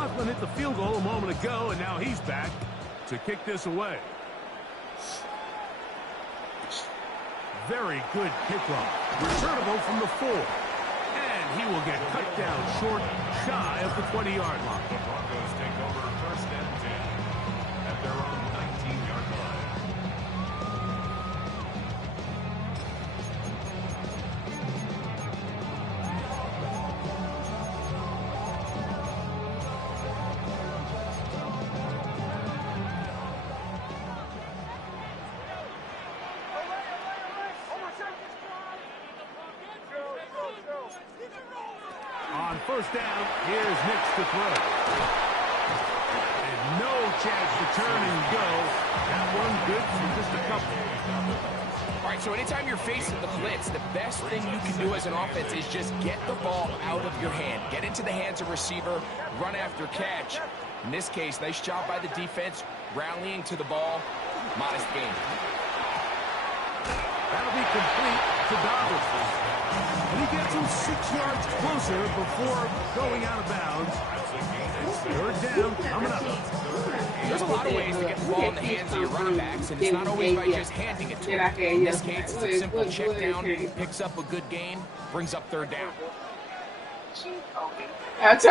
Coughlin hit the field goal a moment ago, and now he's back to kick this away. Very good kickoff. Returnable from the 4. And he will get cut down short, shy of the 20-yard line. The Broncos take over 1st and 10 at their own 19-yard line. On 1st down, here's Nix to throw. And no chance to turn and go. That one good for just a couple. All right, so anytime you're facing the blitz, the best thing you can do as an offense is just get the ball out of your hand. Get into the hands of receiver, run after catch. In this case, nice job by the defense, rallying to the ball. Modest gain. That'll be complete to Dobbins. And he gets him 6 yards closer before going out of bounds. 3rd down, coming up. There's a lot of ways to get the ball in the hands of your running backs, and it's not always by just handing it to them. In this case, it's a simple check down, picks up a good gain, brings up 3rd down. Here's Nick.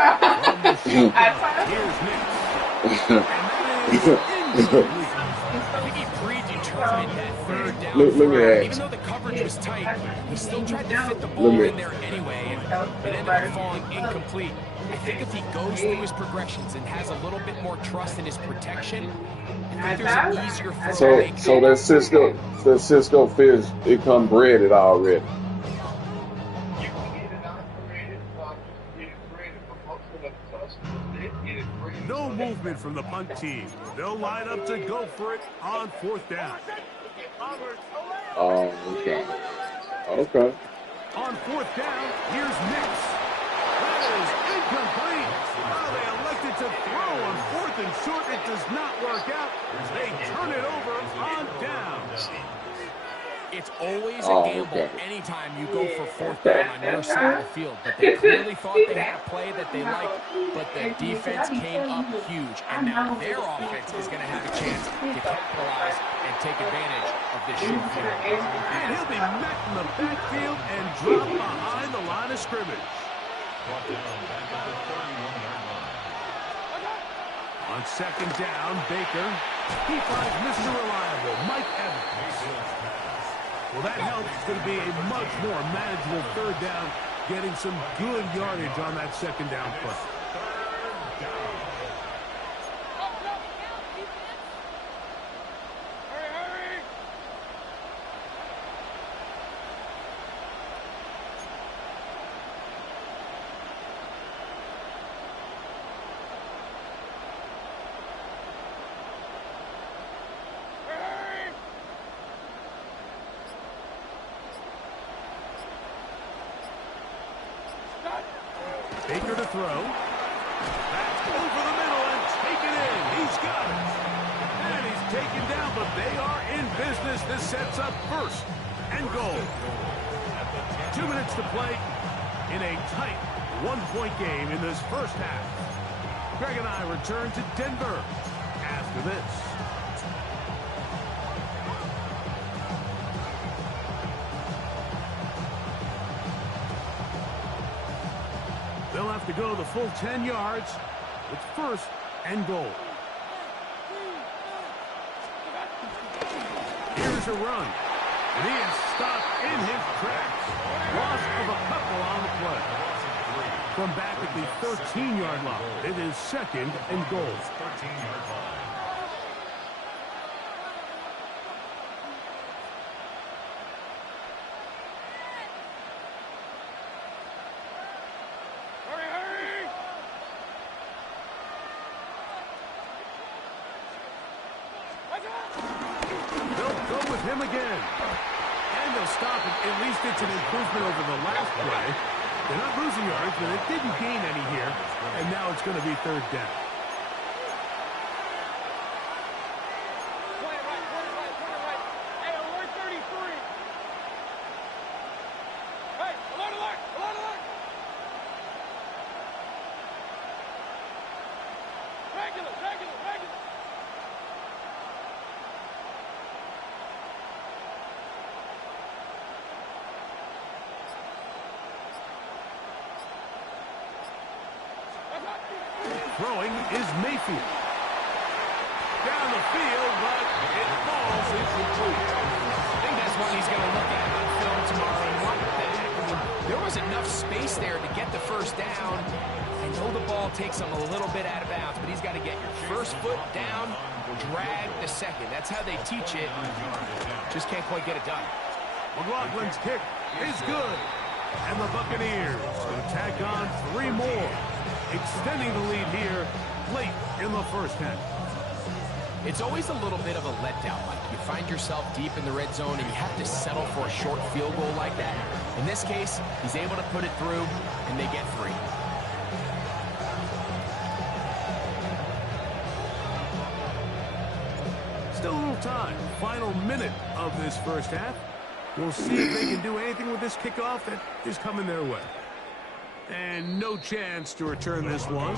I think he predetermined that 3rd down. Even though the coverage was tight, he still tried to fit the ball in there anyway, and it ended up falling incomplete. I think if he goes through his progressions and has a little bit more trust in his protection, I think there's an easier throw to make. So that Cisco fish, it come breaded already. No movement from the punt team. They'll line up to go for it on 4th down. Oh, okay. Okay. On 4th down, here's Nix. That is incomplete. Oh, they elected to throw on 4th and short. It does not work out. They turn it over on down. It's always a gamble anytime you go for 4th down on your side of the field. But they clearly thought they had a play that they liked, but the defense came up huge. And now their offense is going to have a chance to capitalize and take advantage of this shoot field. And he'll be met in the backfield and dropped behind the line of scrimmage. On 2nd down, Baker. He finds Mr. Reliable, Mike Evans. Well, that helps. It's going to be a much more manageable 3rd down, getting some good yardage on that 2nd down play. Baker to throw. That's over the middle and taken in. He's got it. And he's taken down, but they are in business. This sets up 1st and goal. 2 minutes to play in a tight 1-point game in this 1st half. Greg and I return to Denver after this. They'll have to go the full 10 yards. It's 1st and goal. Here's a run. And he is stopped in his tracks. Loss of a couple on the play. From back at the 13-yard line, it is 2nd and goal. 13-yard line. Him again. And they'll stop it. At least it's an improvement over the last play. They're not losing yards, but it didn't gain any here. And now it's going to be 3rd down. Hey, alert 33. Hey, alert, alert, alert, alert. Regular. Throwing is Mayfield. Down the field, but it falls incomplete. I think that's what he's going to look at on film tomorrow and want it back. I mean, there was enough space there to get the first down. I know the ball takes him a little bit out of bounds, but he's got to get your first foot down, drag the second. That's how they teach it. Just can't quite get it done. McLaughlin's kick is good. And the Buccaneers will tack on 3 more, extending the lead here late in the first half. It's always a little bit of a letdown, Mike. You find yourself deep in the red zone and you have to settle for a short field goal like that. In this case, he's able to put it through, and they get 3. Still a little time. Final minute of this first half. We'll see if they can do anything with this kickoff that is coming their way. And no chance to return this one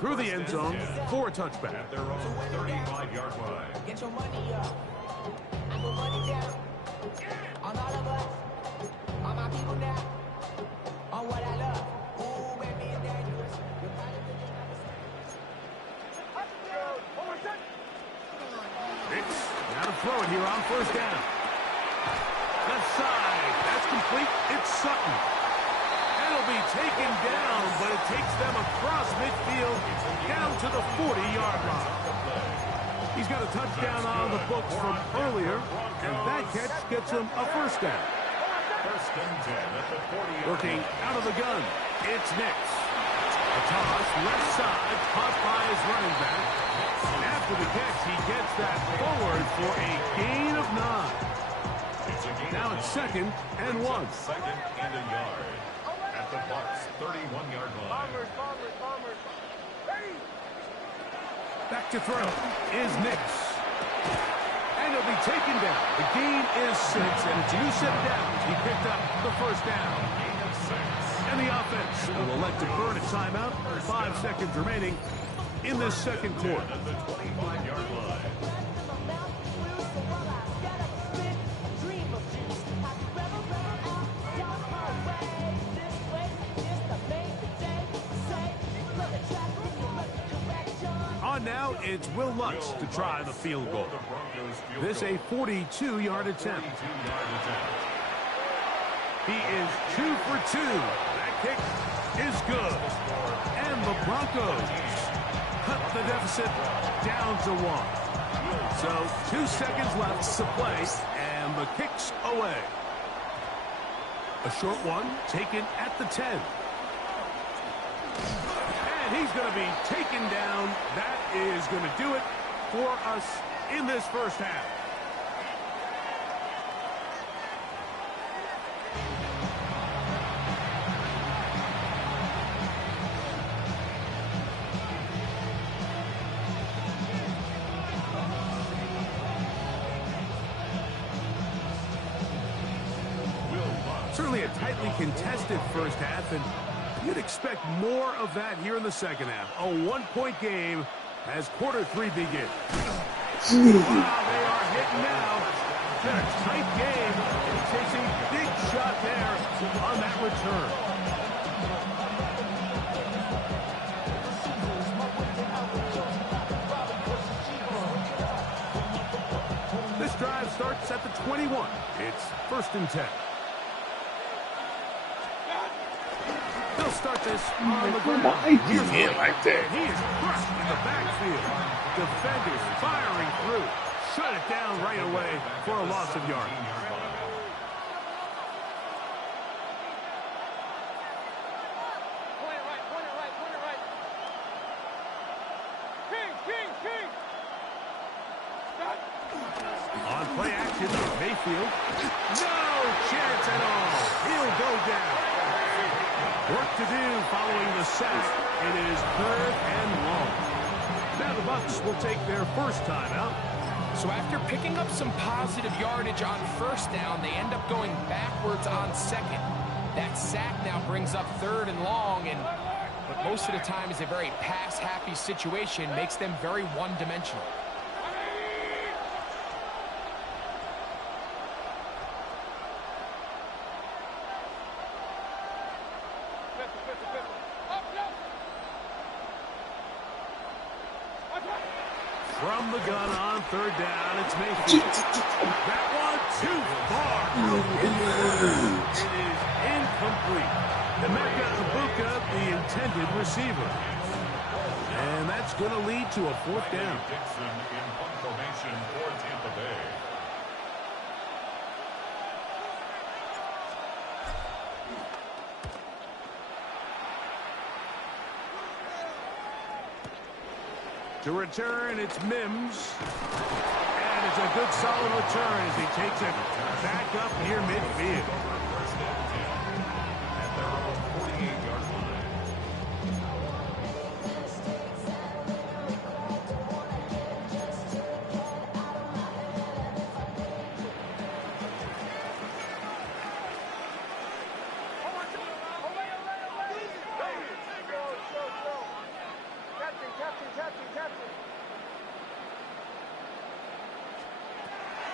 through the end zone for a touchback. At their own 35-yard line. Get your money up. I put money down. On all of us. On my people now. On what I love. Ooh, baby, it's dangerous. You're probably thinking I'm Hicks now to throw it here on first down. Left side. That's complete. It's Sutton. It'll be taken down, but it takes them across midfield down to the 40-yard line. He's got a touchdown on the books from earlier, and that catch gets him a first down. First and 10 at the 40. Working out of the gun, it's Nix. A toss, left side, caught by his running back. And after the catch, he gets that forward for a gain of 9. Now it's 2nd and 1. 2nd and a yard. At the Bucs 31-yard line. Bombers. Back to throw is Nix. And he'll be taken down. The gain is 6, and it's a new set of downs. He picked up the first down. Gain of 6. And the offense will elect to burn a timeout. 5 seconds remaining in this second quarter. At the 25-yard line. On now, it's Will Lutz to try the field goal. This a 42-yard attempt. He is 2 for 2. That kick is good. And the Broncos cut the deficit down to 1. So 2 seconds left to play, and the kick's away. A short one taken at the 10. And he's going to be taken down. That is going to do it for us in this first half. Certainly a tightly contested first half, and you'd expect more of that here in the second half. A 1-point game as quarter 3 begins. Wow, they are hitting now. Been a tight game. He takes a big shot there on that return. This drive starts at the 21. It's 1st and 10. They'll start this on the ground. He's hit like that. He is crushed in the backfield. Defenders firing through. Shut it down right away for a loss of yardage. Point it right. King. Stop. On play action, Mayfield. No chance at all. He'll go down. Work to do following the sack. It is 3rd and long. Now the Bucs will take their first timeout. So after picking up some positive yardage on first down, they end up going backwards on second. That sack now brings up 3rd and long, and but most of the time is a very pass-happy situation, makes them very one-dimensional. From the gun on third down, it's Mayfield. That one too far. It is incomplete. Emeka Ibuka, the intended receiver. And that's going to lead to a fourth down. Dixon in punt formation for Tampa Bay. To return, it's Mims. And it's a good solid return as he takes it back up near midfield. First and 10 at their own 48-yard line.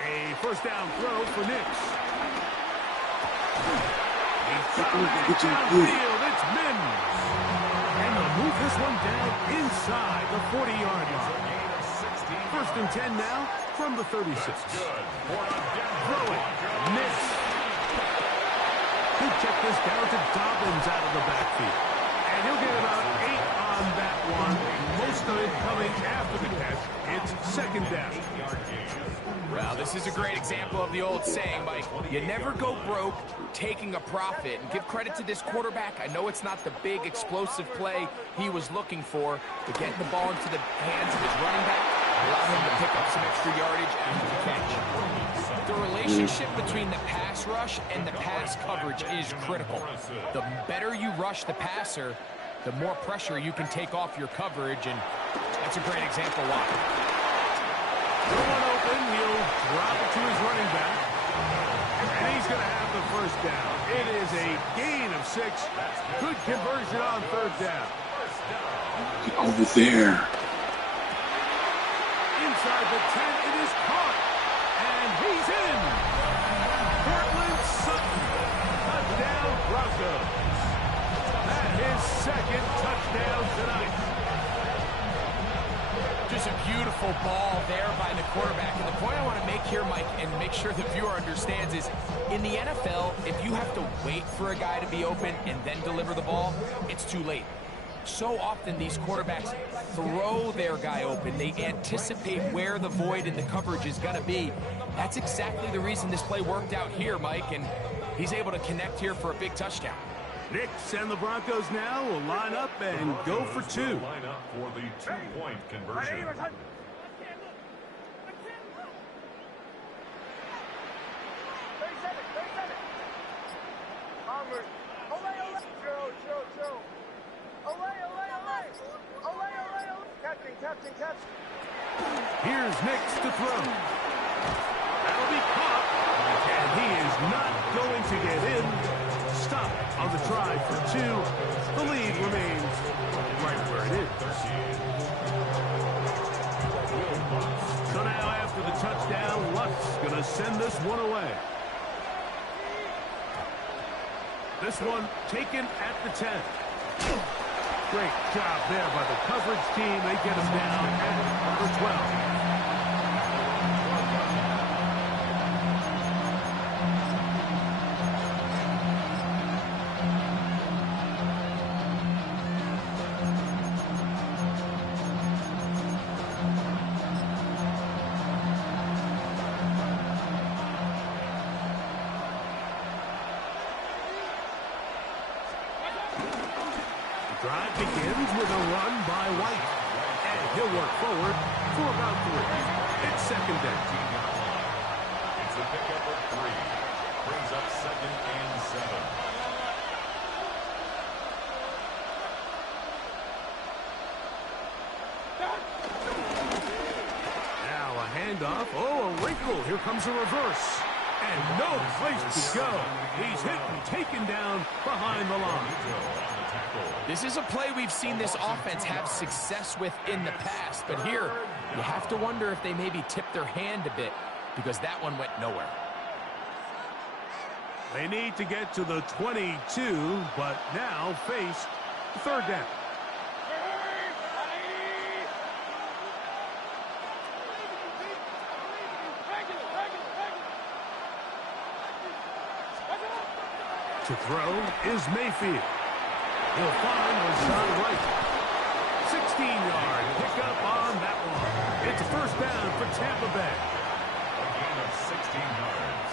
A first down throw for Nix. He's got it downfield. It's Mims. And they'll move this one down inside the 40-yard line. First and 10 now from the 36. Throw it. Nix. He'll check this down to Dobbins out of the backfield. And he'll get about 8 on that one. Most of it coming after the catch. It's second down. Well, this is a great example of the old saying, Mike. You never go broke taking a profit. And give credit to this quarterback. I know it's not the big explosive play he was looking for, but getting the ball into the hands of his running back allowed him to pick up some extra yardage after the catch. The relationship between the pass rush and the pass coverage is critical. The better you rush the passer, the more pressure you can take off your coverage, and that's a great example why. No one open, he'll drop it to his running back. And he's going to have the first down. It is a gain of 6. Good conversion on third down. Get over there. Inside the 10, it is caught. And he's in. Cortland Sutton. Touchdown Broncos. That is second touchdown tonight. Just a beautiful ball there by the quarterback. And the point I want to make here, Mike, and make sure the viewer understands is, in the NFL, if you have to wait for a guy to be open and then deliver the ball, it's too late. So often these quarterbacks throw their guy open. They anticipate where the void in the coverage is going to be. That's exactly the reason this play worked out here, Mike, and he's able to connect here for a big touchdown. Nix and the Broncos now will line up and go for 2. Line up for the 2-point conversion. Here's Nix to throw. That'll be caught. And he is not going to get in. Stop on the try for 2. The lead remains right where it is. So now after the touchdown, Luck's going to send this one away. This one taken at the 10. Great job there by the coverage team. They get him down at number 12. Drive begins with a run by White. And he'll work forward for about 3. It's second down. It's a pickup of 3. Brings up second and 7. Now a handoff. Oh, a wrinkle. Here comes a reverse. And no place to go. He's hit and taken down behind the line. tackle. This is a play we've seen this offense have success with in the past, but here you have to wonder if they maybe tipped their hand a bit because that one went nowhere. They need to get to the 22, but now face third down. To throw is Mayfield. He'll find Rashad White. 16-yard pickup on that one. It's a first down for Tampa Bay. A gain of 16 yards.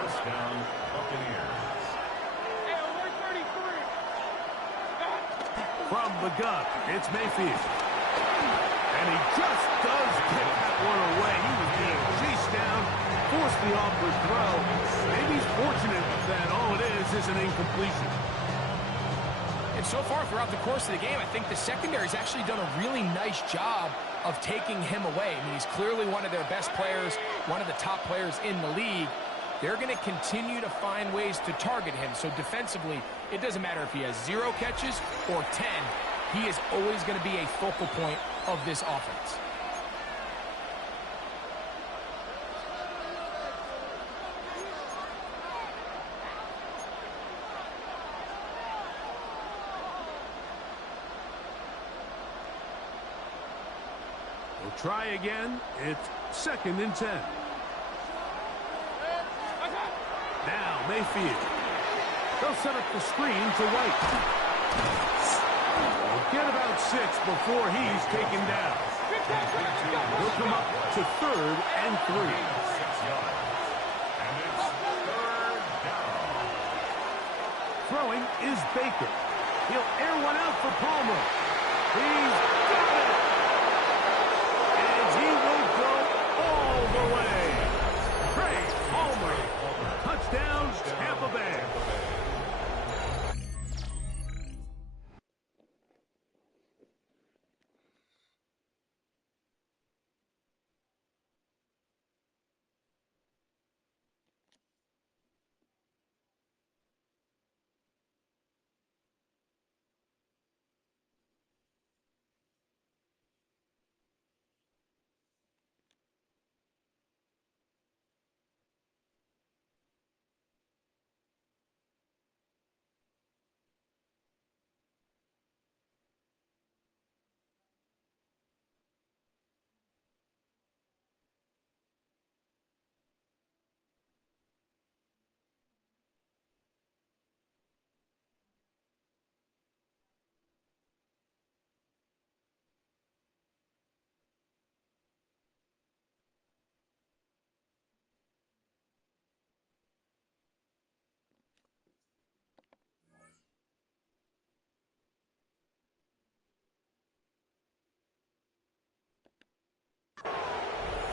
First down, Buccaneers. From the gun, it's Mayfield. And he just does get that one away. He was being chased down, forced the awkward throw. Maybe he's fortunate that all it is an incompletion. And so far throughout the course of the game, I think the secondary's actually done a really nice job of taking him away. I mean, he's clearly one of their best players, one of the top players in the league. They're going to continue to find ways to target him. So defensively, it doesn't matter if he has 0 catches or 10. He is always going to be a focal point of this offense. We'll try again. It's 2nd and 10. Now Mayfield. They'll set up the screen to White. We'll get about 6 before he's taken down. He'll come up to 3rd and 3. 6 yards. And it's 3rd down. Throwing is Baker. He'll air one out for Palmer. He's got it. And he will go all the way. Craig Palmer. Touchdown, Tampa Bay.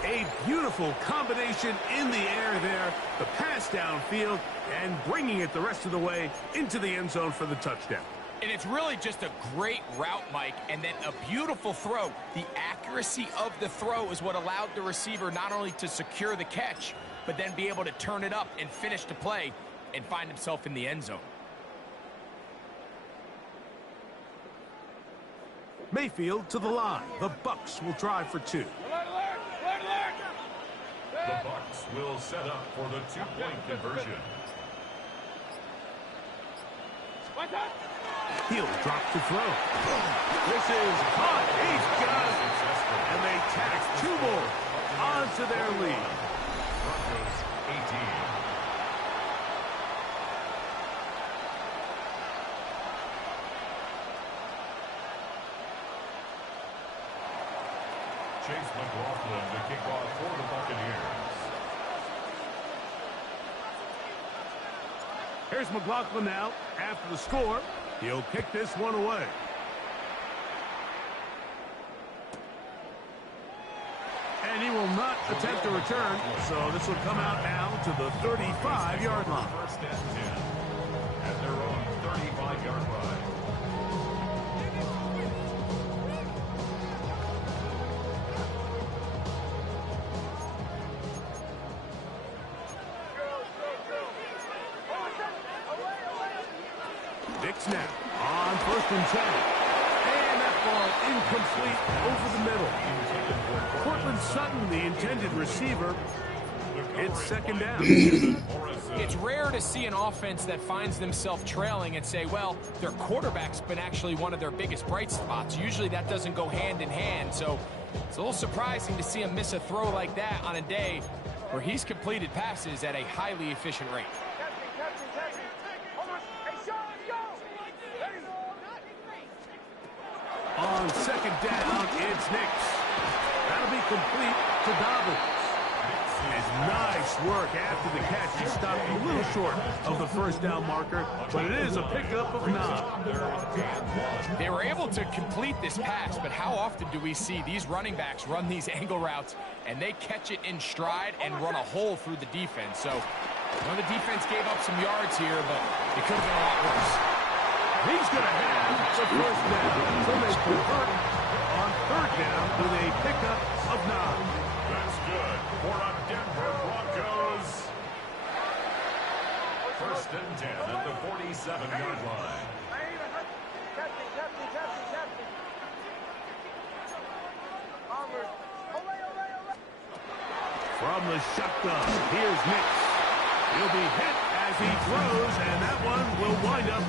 A beautiful combination in the air there. The pass downfield and bringing it the rest of the way into the end zone for the touchdown. And it's really just a great route, Mike, and then a beautiful throw. The accuracy of the throw is what allowed the receiver not only to secure the catch, but then be able to turn it up and finish the play and find himself in the end zone. Mayfield to the line. The Bucs will try for 2. The Bucs will set up for the 2-point conversion. He'll drop to throw. This is caught. He's got it. And they tack 2 more onto their lead. Broncos 18. Chase McLaughlin to kick off for the Buccaneers. Here's McLaughlin now after the score. He'll kick this one away. And he will not attempt a return, so this will come out now to the 35-yard line. First and 10 at their own 35-yard line. Snap and 10. And that ball incomplete over the middle. Cortland Sutton, the intended receiver. It's second down. It's rare to see an offense that finds themselves trailing and say, well, their quarterback's been actually one of their biggest bright spots. Usually that doesn't go hand in hand, so it's a little surprising to see him miss a throw like that on a day where he's completed passes at a highly efficient rate. On second down, it's Nix. That'll be complete to Dobbins. And nice work after the catch. He stopped a little short of the first down marker, but it is a pickup of 9. They were able to complete this pass, but how often do we see these running backs run these angle routes and they catch it in stride and run a hole through the defense? So, the defense gave up some yards here, but it could have been a lot worse. He's going to have the first down. So they convert on third down with a pickup of 9. That's good for our Denver Broncos. First and 10 at the 47-yard line. From the shotgun, here's Nix. He'll be hit as he throws, and that one will wind up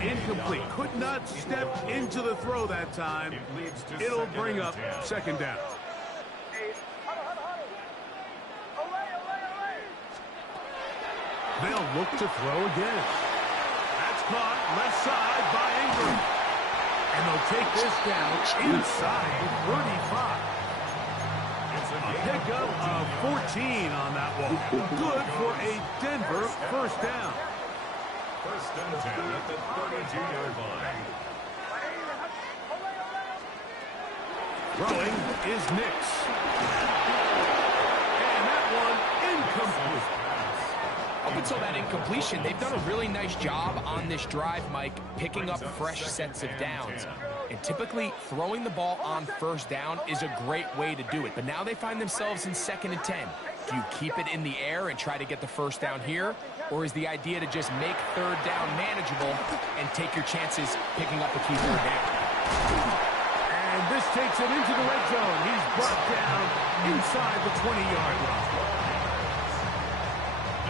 incomplete. Could not step into the throw that time. It'll bring up second down. They'll look to throw again. That's caught left side by Ingram. And they'll take this down inside the 35. A pickup of 14 on that one. Good for a Denver first down. First and 10 at the 32-yard line. Throwing is Nix. And that one incomplete. Up until that incompletion, they've done a really nice job on this drive, Mike, picking up fresh sets of downs. And typically, throwing the ball on first down is a great way to do it. But now they find themselves in second and 10. Do you keep it in the air and try to get the first down here? Or is the idea to just make third down manageable and take your chances picking up a key third down? And this takes it into the red zone. He's brought down inside the 20-yard line.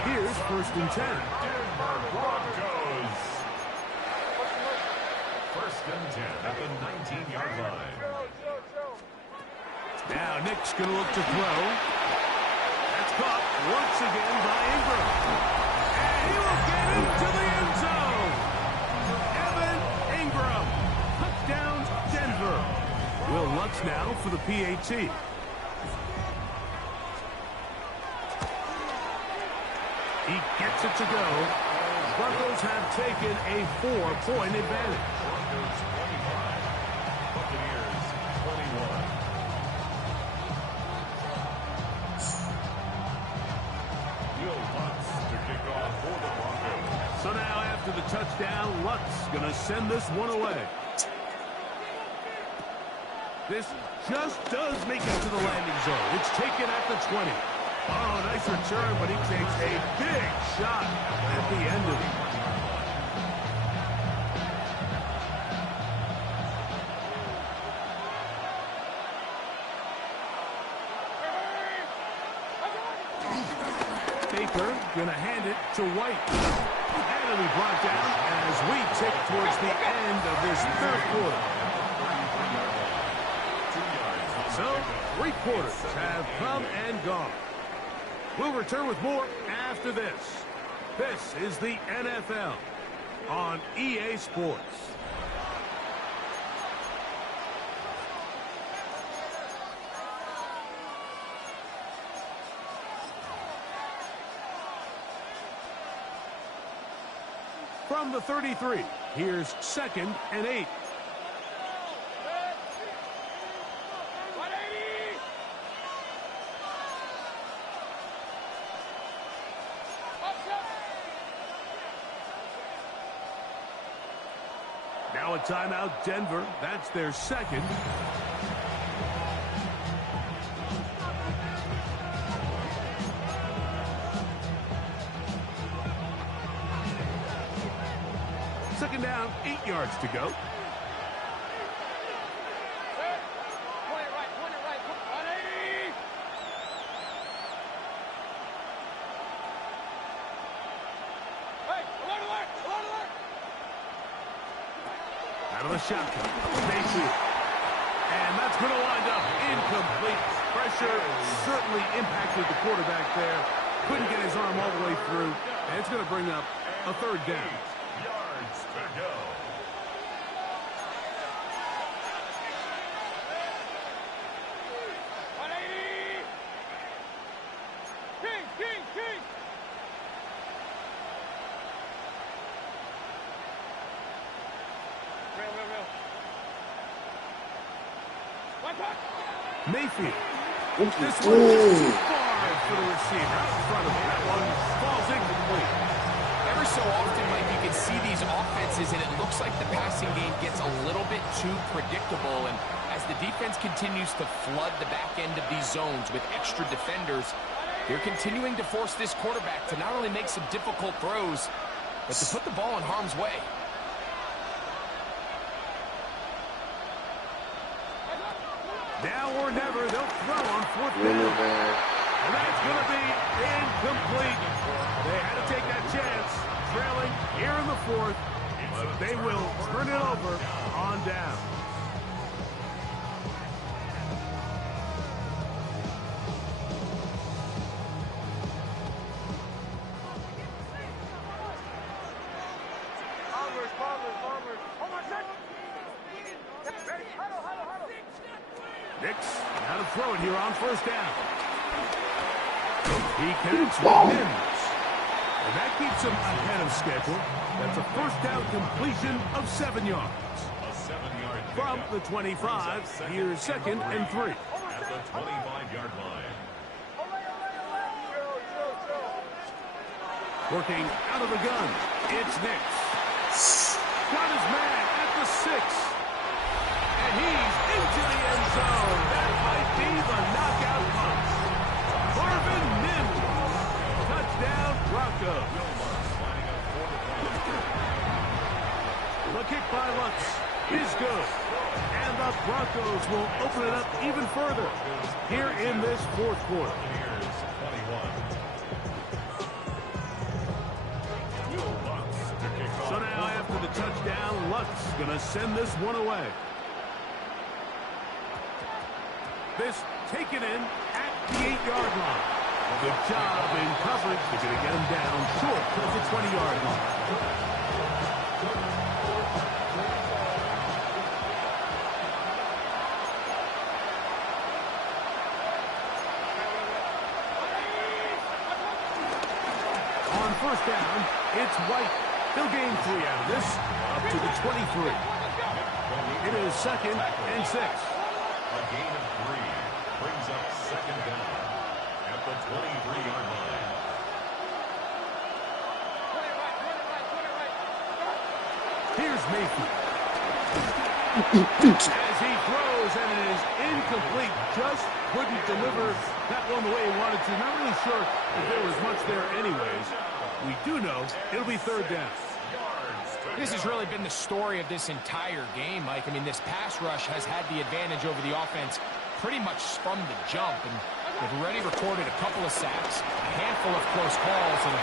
Here's first and 10. Denver Broncos. First and 10 at the 19-yard line. Now Nick's going to look to throw. That's caught once again by Ingram. And he will get into the end zone. Evan Ingram. Touchdown, Denver. Will Lutz now for the PAT. He gets it to go. Broncos have taken a 4-point advantage. Broncos 25. Buccaneers 21. Will Lutz to kick off for the Broncos. So now after the touchdown, Lutz going to send this one away. This just does make it to the landing zone. It's taken at the 20. Oh, nice return, but he takes a big shot at the end of it. Baker going to hand it to White. And it'll be brought down as we tick towards the end of this third quarter. So, 3 quarters have come and gone. We'll return with more after this. This is the NFL on EA Sports. From the 33, here's second and 8. Now a timeout, Denver. That's their second. Second down, 8 yards to go. a shotgun. Mayfield. And that's going to wind up incomplete. Pressure certainly impacted the quarterback there. Couldn't get his arm all the way through. And it's going to bring up a third down. 8 yards to go. King! Real. One touch. Mayfield. This one is too far for the receiver. Out in front of him. That one falls incomplete. Ever so often, Mike, you can see these offenses, and it looks like the passing game gets a little bit too predictable. And as the defense continues to flood the back end of these zones with extra defenders, they're continuing to force this quarterback to not only make some difficult throws, but to put the ball in harm's way. Now or never, they'll throw on fourth down. And that's going to be incomplete. They had to take that chance, trailing here in the fourth, but they will turn it over on down. Bombers. Hold on, set. Ready? Huddle. Nix, now to throw it here on first down. He connects with Mims. And that keeps him ahead of schedule. That's a first down completion of 7 yards. A 7-yard From the 25, here's second and 3. at the 25-yard line. Working out of the gun, it's Nix. Got his man at the 6. And he's into the end zone. That might be the knockout punch. Marvin Mims. Touchdown, Broncos. The kick by Lutz is good. And the Broncos will open it up even further here in this fourth quarter. Here's 21. So now after the touchdown, Lutz going to send this one away. This taken in at the 8-yard line. Good job in coverage. They're going to get him down short of the 20-yard line. On first down, it's White. He'll gain 3 out of this, up to the 23. It is second and 6. A gain of 3 brings up second down at the 23-yard line. Here's Mayfield. As he throws, and it is incomplete. Just couldn't deliver that one the way he wanted to. Not really sure if there was much there anyways. We do know it'll be third down. This has really been the story of this entire game, Mike. I mean, this pass rush has had the advantage over the offense pretty much from the jump, and they've already recorded a couple of sacks, a handful of close calls, and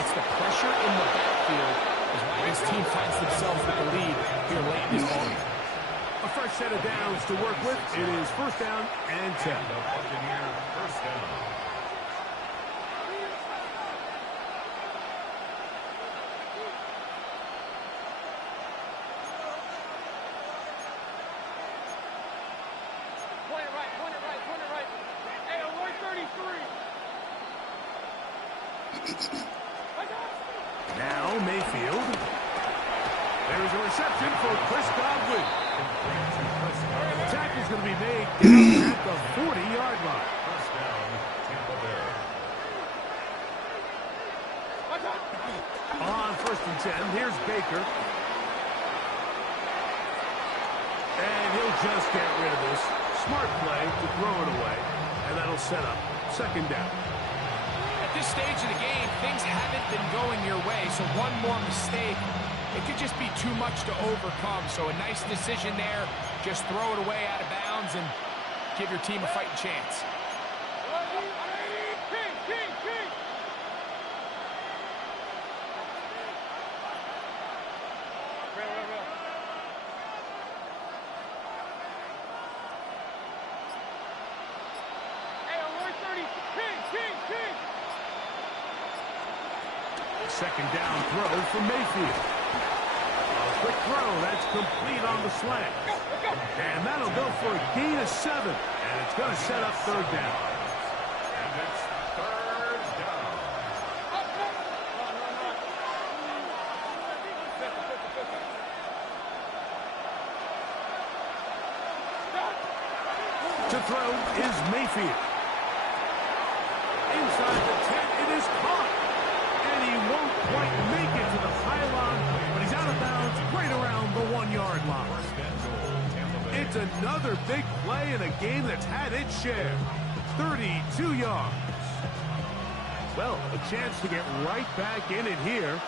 it's the pressure in the backfield is why this team finds themselves with the lead here late in this game. A fresh set of downs to work with. It is first down and 10. The Buccaneer first down. Point it right. Hey, alert 33. Now Mayfield. There's a reception for Chris Godwin. Tackle's going to be made down at the 40-yard line. First down, Tampa Bay. On first and 10, here's Baker. And he'll just get rid of this. Smart play to throw it away. And that'll set up second down. At this stage of the game, things haven't been going your way, so one more mistake, it could just be too much to overcome. So a nice decision there. Just throw it away out of bounds and give your team a fighting chance. King. Real. second down throw for Mayfield. A quick throw, that's complete on the slant. And that'll go for a gain of 7. And it's going to set up third down. And it's third down. To throw is Mayfield. Inside the 10, it is caught. And he won't quite make it to the pylon, but he's out of bounds right around the 1-yard line. It's another big play in a game that's had its share. 32 yards. Well, a chance to get right back in it here.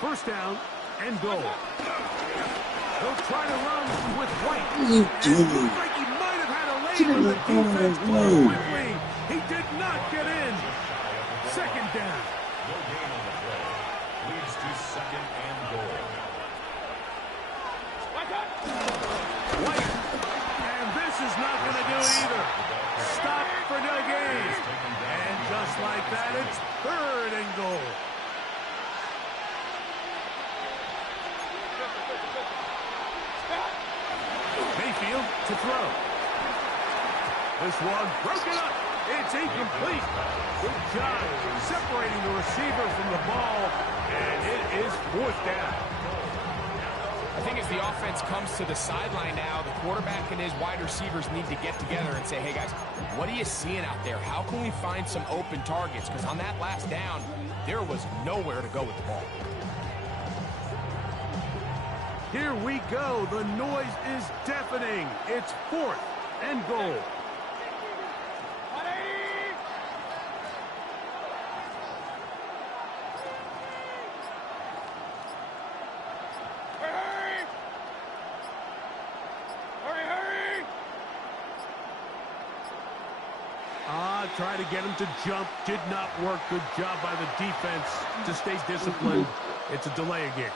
First down and goal. He'll try to run with White. And it looks like he might have had a lane on the defense quickly. He did not get in. Second down. No gain on the play. Leads to second and goal. White. And this is not going to do either. Stop for no gain. And just like that, it's third and goal. Mayfield to throw. This one broken up. It's incomplete. Good job separating the receiver from the ball, and it is fourth down. I think as the offense comes to the sideline now, the quarterback and his wide receivers need to get together and say, hey, guys, what are you seeing out there? How can we find some open targets? Because on that last down, there was nowhere to go with the ball. Here we go. The noise is deafening. It's fourth and goal. Try to get him to jump. Did not work. Good job by the defense to stay disciplined. It's a delay again.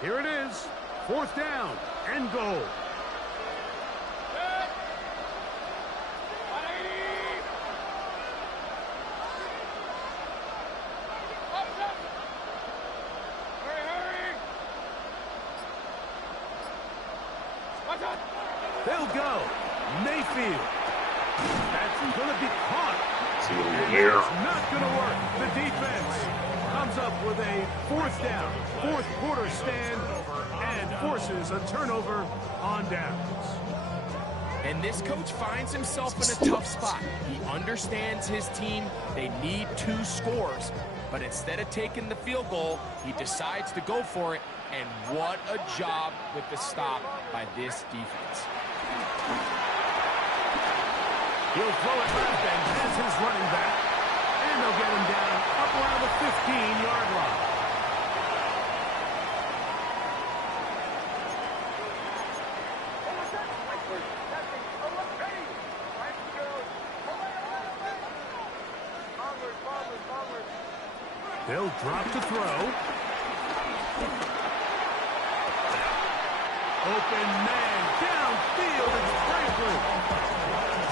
Here it is. Fourth down and goal. They'll go. Mayfield. That's going to be caught. And it's not going to work. The defense comes up with a fourth down, fourth quarter stand, and forces a turnover on downs. And this coach finds himself in a tough spot. He understands his team. They need 2 scores. But instead of taking the field goal, he decides to go for it. And what a job with the stop by this defense. He'll throw it left and has his running back. And they'll get him down up around the 15-yard line. They'll drop to throw. Open man downfield, it's Franklin.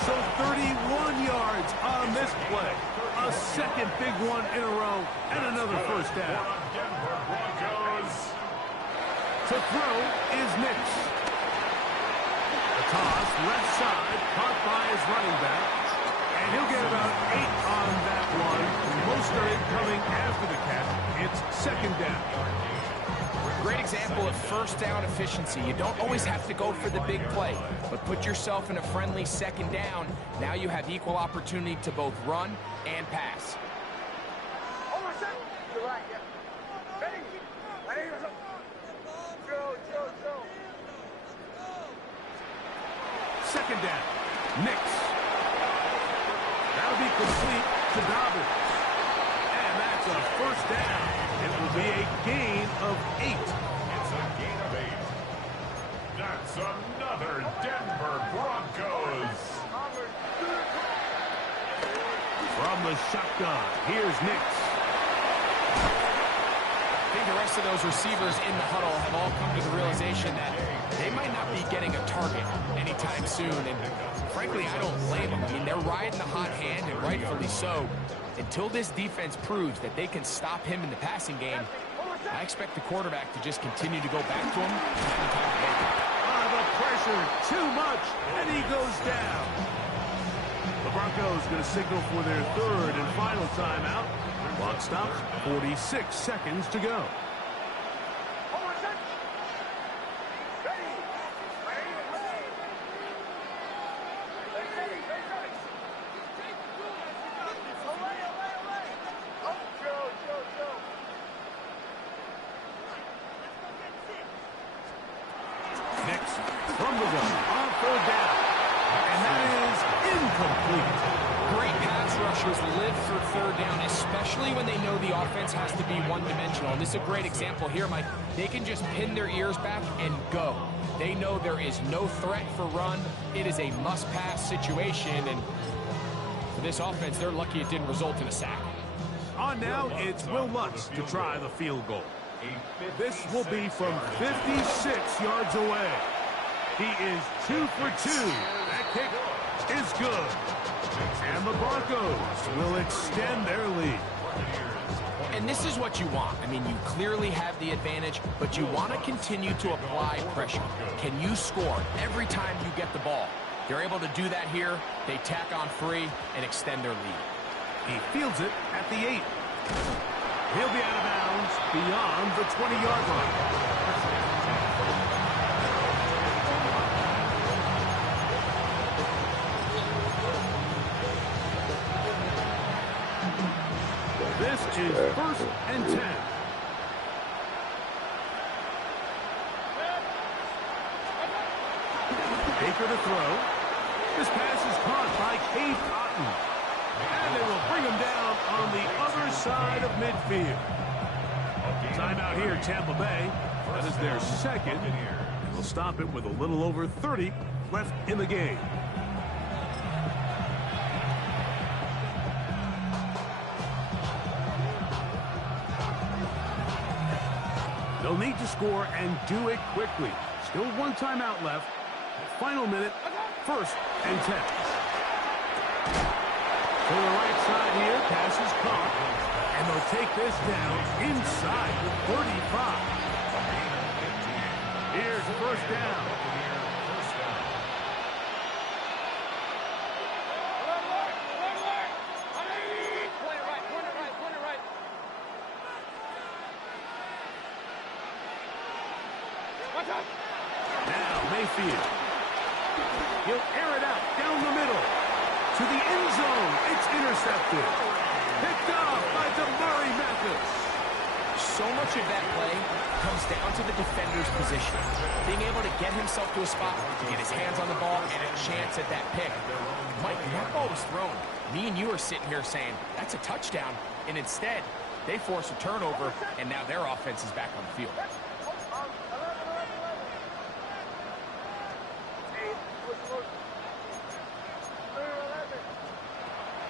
So 31 yards on this play. A second big one in a row and another first down. To throw is Nix. The toss, left side, caught by his running back. And he'll get about 8 on that one. Most of it coming after the catch. It's second down. Great example of first down efficiency. You don't always have to go for the big play, but put yourself in a friendly second down. Now you have equal opportunity to both run and pass. Second down. Nix. That'll be complete to Dobbins. And that's a first down. It will be a gain of 8. It's a gain of 8. That's another Denver Broncos. From the shotgun, here's Nix. Finger rest of those receivers in the huddle have all come to the realization that they might not be getting a target anytime soon. And frankly, I don't blame them. I mean, they're riding the hot hand, and rightfully so. Until this defense proves that they can stop him in the passing game, I expect the quarterback to just continue to go back to him time and time again. The pressure, too much, and he goes down. The Broncos going to signal for their third and final timeout. Clock stops, 46 seconds to go. From the gun on third down, and that is incomplete. Great pass rushers live for third down, especially when they know the offense has to be one-dimensional. And this is a great example here, Mike. They can just pin their ears back and go. They know there is no threat for run. It is a must-pass situation, and for this offense, they're lucky it didn't result in a sack. On now, it's Will Lutz to try the field goal. This will be from 56 yards away. He is 2 for 2. That kick is good. And the Broncos will extend their lead. And this is what you want. I mean, you clearly have the advantage, but you want to continue to apply pressure. Can you score every time you get the ball? They're able to do that here. They tack on 3 and extend their lead. He fields it at the 8. He'll be out of bounds beyond the 20-yard line. This is 1st and 10. Baker to throw. This pass is caught by Cade Otton. And they will bring him down on the other side of midfield. Timeout here, Tampa Bay. That is their second. They'll stop it with a little over 30 left in the game. They'll need to score and do it quickly. Still one timeout left. Final minute, 1st and 10. To the right side here, pass is caught. And they'll take this down inside the 35. Here's 1st down. Now Mayfield. He'll air it out down the middle. To the end zone. It's intercepted. Picked off by Damari Mathis. So much of that play comes down to the defender's position. Being able to get himself to a spot, to get his hands on the ball, and a chance at that pick. Mike, when that ball was thrown, me and you are sitting here saying, that's a touchdown. And instead, they force a turnover, and now their offense is back on the field.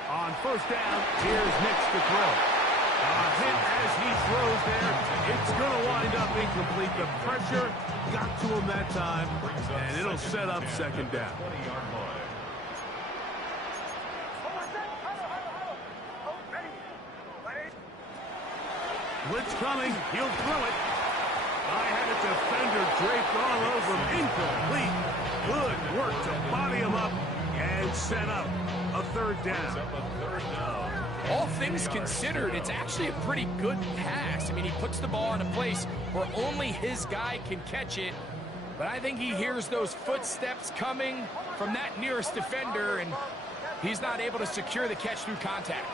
On 1st down, here's Nix to throw. A hit as he throws there. It's going to wind up incomplete. The pressure got to him that time, and it'll set up 2nd down. Blitz coming. He'll throw it. I had a defender draped all over him. Incomplete. Good work to body him up and set up a 3rd down. All things considered, it's actually a pretty good pass. I mean, he puts the ball in a place where only his guy can catch it. But I think he hears those footsteps coming from that nearest defender, and he's not able to secure the catch through contact.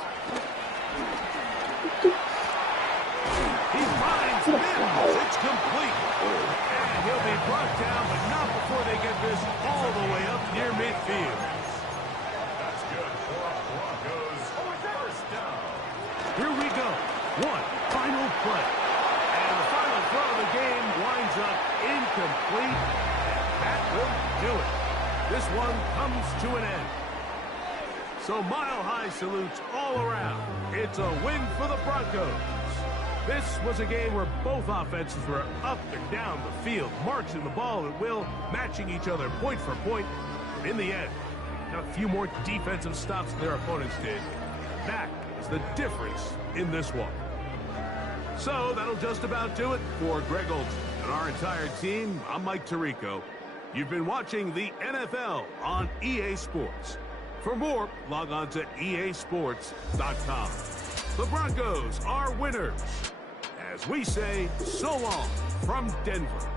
He finds Mims. It's complete. And he'll be brought down, but not before they get this all the way up near midfield. That's good for Broncos. 1st down. Here we go. One final play. And the final throw of the game winds up incomplete. And that will do it. This one comes to an end. So mile-high salutes all around. It's a win for the Broncos. This was a game where both offenses were up and down the field, marching the ball at will, matching each other point for point. In the end, got a few more defensive stops than their opponents did. That is the difference in this one. So that'll just about do it for Greg Olson and our entire team. I'm Mike Tirico. You've been watching the NFL on EA Sports. For more, log on to easports.com. The Broncos are winners. As we say, so long from Denver.